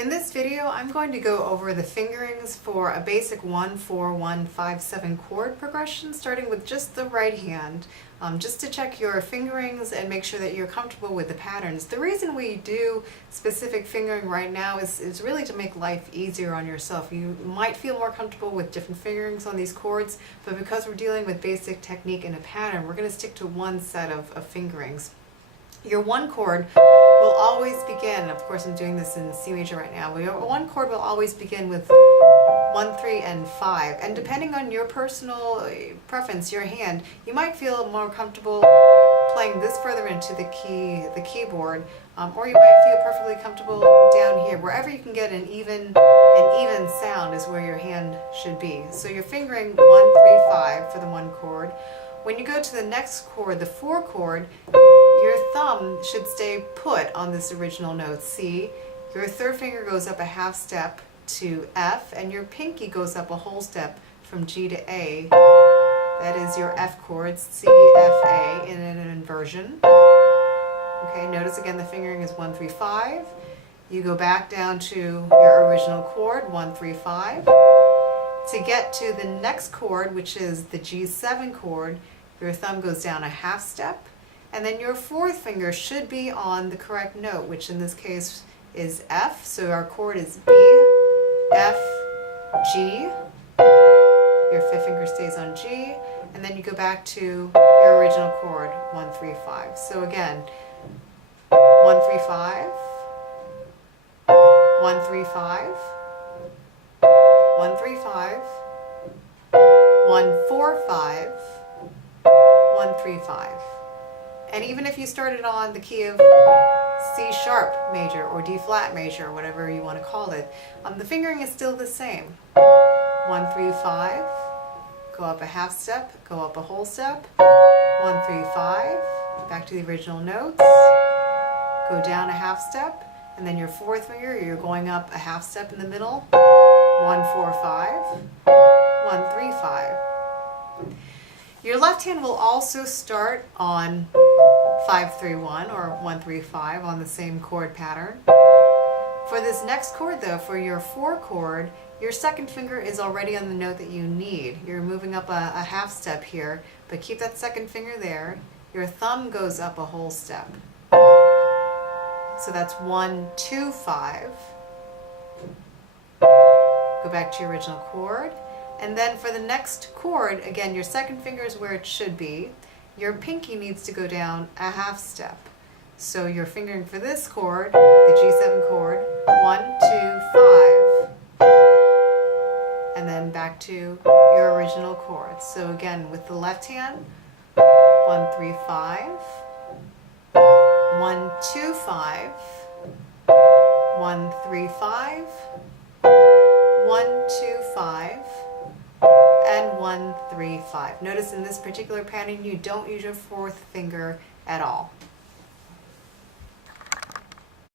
In this video, I'm going to go over the fingerings for a basic 1-4-1-5-7 chord progression, starting with just the right hand, just to check your fingerings and make sure that you're comfortable with the patterns. The reason we do specific fingering right now is really to make life easier on yourself. You might feel more comfortable with different fingerings on these chords, but because we're dealing with basic technique and a pattern, we're going to stick to one set of fingerings. Your one chord will always begin, of course I'm doing this in C major right now, your one chord will always begin with 1, 3, and 5. And depending on your personal preference, your hand, you might feel more comfortable playing this further into the keyboard, or you might feel perfectly comfortable down here. Wherever you can get an even sound is where your hand should be. So you're fingering 1, 3, 5 for the one chord. When you go to the next chord, the 4 chord, your thumb should stay put on this original note, C. Your third finger goes up a half step to F, and your pinky goes up a whole step from G to A. That is your F chord, C, F, A, in an inversion. Okay, notice again the fingering is 1, 3, 5. You go back down to your original chord, 1, 3, 5. To get to the next chord, which is the G7 chord, your thumb goes down a half step, and then your fourth finger should be on the correct note, which in this case is F. So our chord is B, F, G. Your fifth finger stays on G, and then you go back to your original chord, 1, 3, 5. So again, 1, 3, 5, 1, 3, 5, 1, 3, 5, 1, 4, 5, 1, 3, 5. And even if you started on the key of C sharp major or D flat major, or whatever you want to call it, the fingering is still the same. 1, 3, 5, go up a half step, go up a whole step, 1, 3, 5, back to the original notes, go down a half step, and then your fourth finger, you're going up a half step in the middle, 1, 4, 5, 1, 3, 5. Your left hand will also start on 5, 3, 1 or 1, 3, 5 on the same chord pattern. For this next chord though, for your 4 chord, your second finger is already on the note that you need. You're moving up a half step here, but keep that second finger there. Your thumb goes up a whole step. So that's 1, 2, 5. Go back to your original chord. And then for the next chord, again, your second finger is where it should be. Your pinky needs to go down a half step. So you're fingering for this chord, the G7 chord, 1, 2, 5. And then back to your original chord. So again, with the left hand, 1, 3, 5. 1, 2, 5. 1, 3, 5. 1, 2, 5. And 1, 3, 5. Notice in this particular pattern you don't use your fourth finger at all.